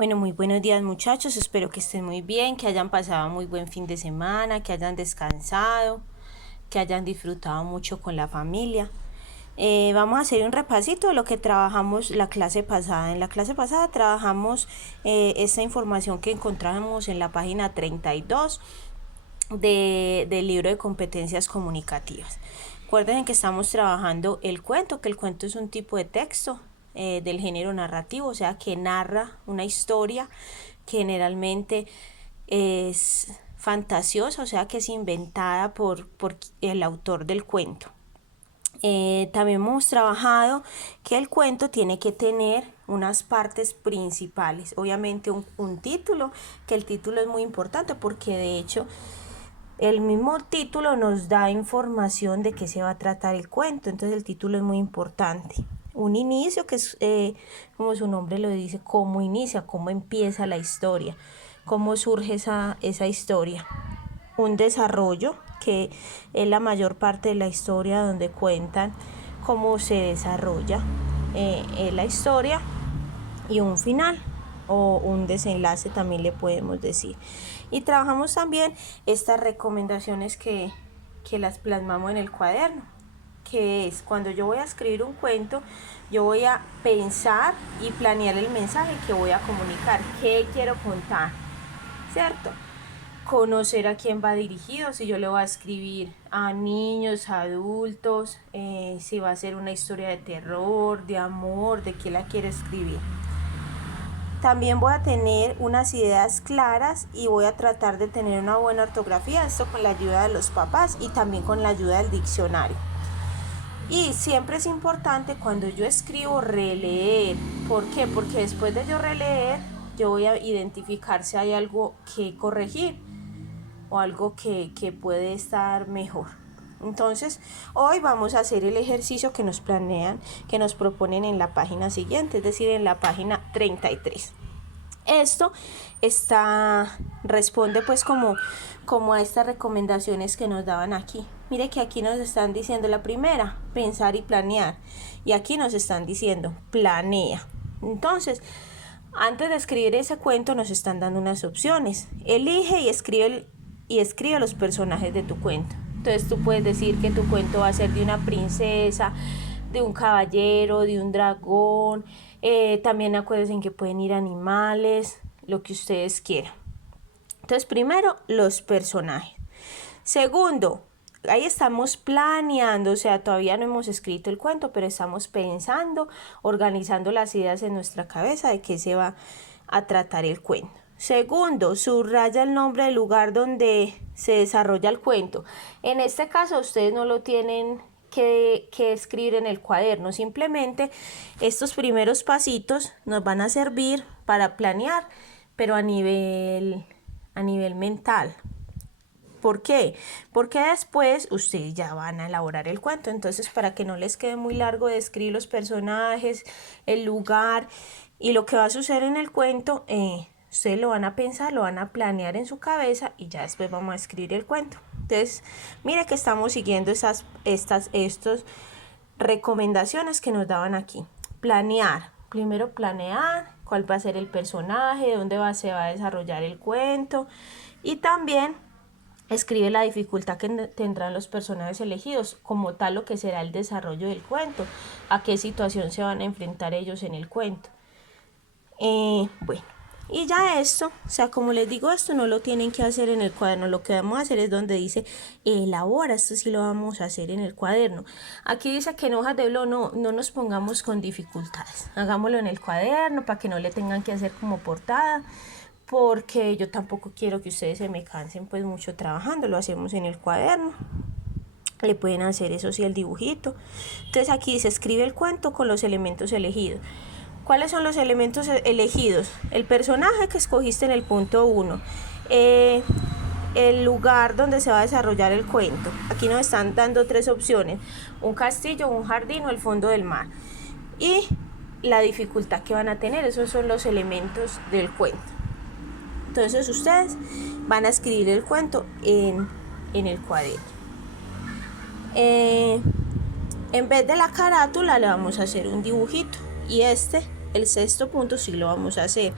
Bueno, muy buenos días muchachos, espero que estén muy bien, que hayan pasado muy buen fin de semana, que hayan descansado, que hayan disfrutado mucho con la familia. Vamos a hacer un repasito de lo que trabajamos la clase pasada. En la clase pasada trabajamos esta información que encontramos en la página 32 del libro de competencias comunicativas. Recuerden que estamos trabajando el cuento, que el cuento es un tipo de texto del género narrativo, o sea que narra una historia que generalmente es fantasiosa, o sea que es inventada por el autor del cuento. También hemos trabajado que el cuento tiene que tener unas partes principales, obviamente un título, que el título es muy importante porque de hecho el mismo título nos da información de qué se va a tratar el cuento, entonces el título es muy importante. Un inicio, que es como su nombre lo dice, cómo inicia, cómo empieza la historia, cómo surge esa historia. Un desarrollo, que es la mayor parte de la historia, donde cuentan cómo se desarrolla la historia. Y un final o un desenlace también le podemos decir. Y trabajamos también estas recomendaciones que las plasmamos en el cuaderno, que es cuando yo voy a escribir un cuento, yo voy a pensar y planear el mensaje que voy a comunicar, qué quiero contar, ¿cierto? Conocer a quién va dirigido, si yo le voy a escribir a niños, a adultos, si va a ser una historia de terror, de amor, de qué la quiero escribir. También voy a tener unas ideas claras y voy a tratar de tener una buena ortografía, esto con la ayuda de los papás y también con la ayuda del diccionario. Y siempre es importante cuando yo escribo releer. ¿Por qué? Porque después de yo releer, yo voy a identificar si hay algo que corregir o algo que puede estar mejor. Entonces, hoy vamos a hacer el ejercicio que nos planean, que nos proponen en la página siguiente, es decir, en la página 33. Esto responde pues como a estas recomendaciones que nos daban aquí. Mire que aquí nos están diciendo la primera, pensar y planear. Y aquí nos están diciendo, planea. Entonces, antes de escribir ese cuento nos están dando unas opciones. Elige y escribe los personajes de tu cuento. Entonces tú puedes decir que tu cuento va a ser de una princesa, de un caballero, de un dragón. También acuérdense que pueden ir animales, lo que ustedes quieran. Entonces primero, los personajes. Segundo, ahí estamos planeando, o sea, todavía no hemos escrito el cuento, pero estamos pensando, organizando las ideas en nuestra cabeza de qué se va a tratar el cuento. Segundo, subraya el nombre del lugar donde se desarrolla el cuento. En este caso, ustedes no lo tienen que escribir en el cuaderno, simplemente estos primeros pasitos nos van a servir para planear, pero a nivel mental. ¿Por qué? Porque después ustedes ya van a elaborar el cuento. Entonces, para que no les quede muy largo de escribir los personajes, el lugar y lo que va a suceder en el cuento, ustedes lo van a pensar, lo van a planear en su cabeza y ya después vamos a escribir el cuento. Entonces, mire que estamos siguiendo estas recomendaciones que nos daban aquí. Planear. Primero planear cuál va a ser el personaje, dónde se va a desarrollar el cuento y también escribe la dificultad que tendrán los personajes elegidos, como tal lo que será el desarrollo del cuento, a qué situación se van a enfrentar ellos en el cuento. Bueno, y ya esto, o sea, como les digo, esto no lo tienen que hacer en el cuaderno, lo que vamos a hacer es donde dice elabora, esto sí lo vamos a hacer en el cuaderno. Aquí dice que en hojas de blog no nos pongamos con dificultades, hagámoslo en el cuaderno para que no le tengan que hacer como portada, porque yo tampoco quiero que ustedes se me cansen pues mucho trabajando, lo hacemos en el cuaderno. Le pueden hacer eso sí el dibujito. Entonces aquí dice escribe el cuento con los elementos elegidos. ¿Cuáles son los elementos elegidos? El personaje que escogiste en el punto 1, el lugar donde se va a desarrollar el cuento. Aquí nos están dando 3 opciones, un castillo, un jardín o el fondo del mar. Y la dificultad que van a tener, esos son los elementos del cuento. Entonces ustedes van a escribir el cuento en el cuaderno. En vez de la carátula le vamos a hacer un dibujito y el sexto punto sí lo vamos a hacer.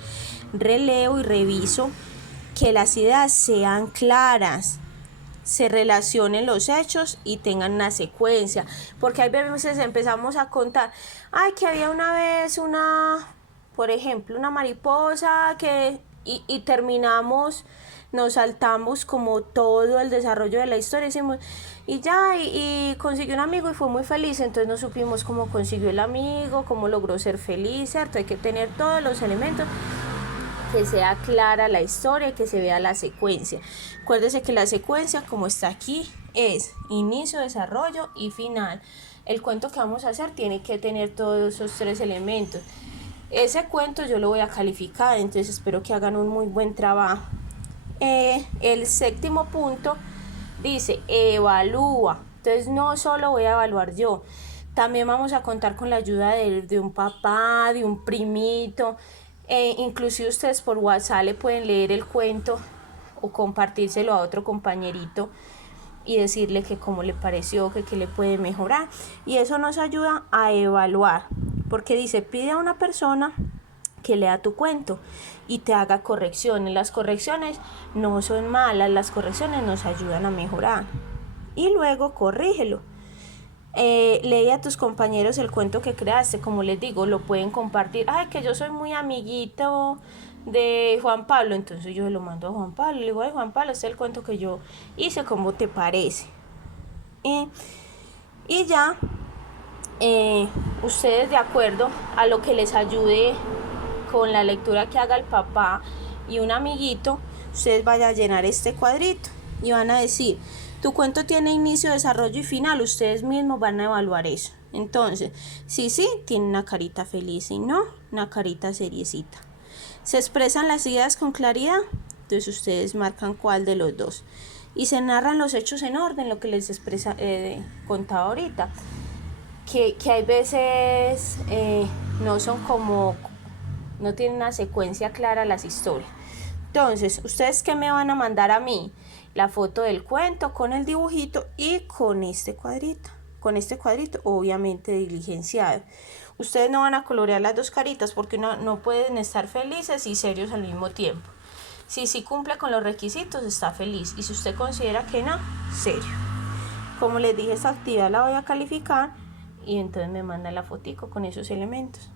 Releo y reviso que las ideas sean claras, se relacionen los hechos y tengan una secuencia, porque hay veces empezamos a contar, ay, que había una vez por ejemplo, una mariposa y terminamos, nos saltamos como todo el desarrollo de la historia, decimos, y consiguió un amigo y fue muy feliz, entonces no supimos cómo consiguió el amigo, cómo logró ser feliz, ¿cierto? Hay que tener todos los elementos, que sea clara la historia, que se vea la secuencia. Acuérdese que la secuencia, como está aquí, es inicio, desarrollo y final. El cuento que vamos a hacer tiene que tener todos esos 3 elementos. Ese cuento yo lo voy a calificar, entonces espero que hagan un muy buen trabajo. El séptimo punto dice, evalúa. Entonces no solo voy a evaluar yo, también vamos a contar con la ayuda de un papá, de un primito. Inclusive ustedes por WhatsApp le pueden leer el cuento o compartírselo a otro compañerito y decirle que cómo le pareció, que qué le puede mejorar, y eso nos ayuda a evaluar, porque dice, pide a una persona que lea tu cuento y te haga correcciones. Las correcciones no son malas, las correcciones nos ayudan a mejorar, y luego corrígelo. Lee a tus compañeros el cuento que creaste, como les digo, lo pueden compartir. Ay, que yo soy muy amiguito de Juan Pablo, entonces yo se lo mando a Juan Pablo, le digo, ay Juan Pablo, este es el cuento que yo hice, ¿cómo te parece? Y ya, ustedes, de acuerdo a lo que les ayude con la lectura que haga el papá y un amiguito, ustedes vayan a llenar este cuadrito y van a decir, tu cuento tiene inicio, desarrollo y final. Ustedes mismos van a evaluar eso. Entonces, sí, tiene una carita feliz, y no, una carita seriecita. Se expresan las ideas con claridad, entonces ustedes marcan cuál de los dos. Y se narran los hechos en orden, lo que les contaba ahorita. Que hay veces no son como, no tienen una secuencia clara las historias. Entonces, ¿ustedes qué me van a mandar a mí? La foto del cuento con el dibujito y con este cuadrito, obviamente diligenciado. Ustedes no van a colorear las 2 caritas porque no pueden estar felices y serios al mismo tiempo. Si sí cumple con los requisitos, está feliz, y si usted considera que no, serio. Como les dije, esta actividad la voy a calificar y entonces me manda la fotico con esos elementos.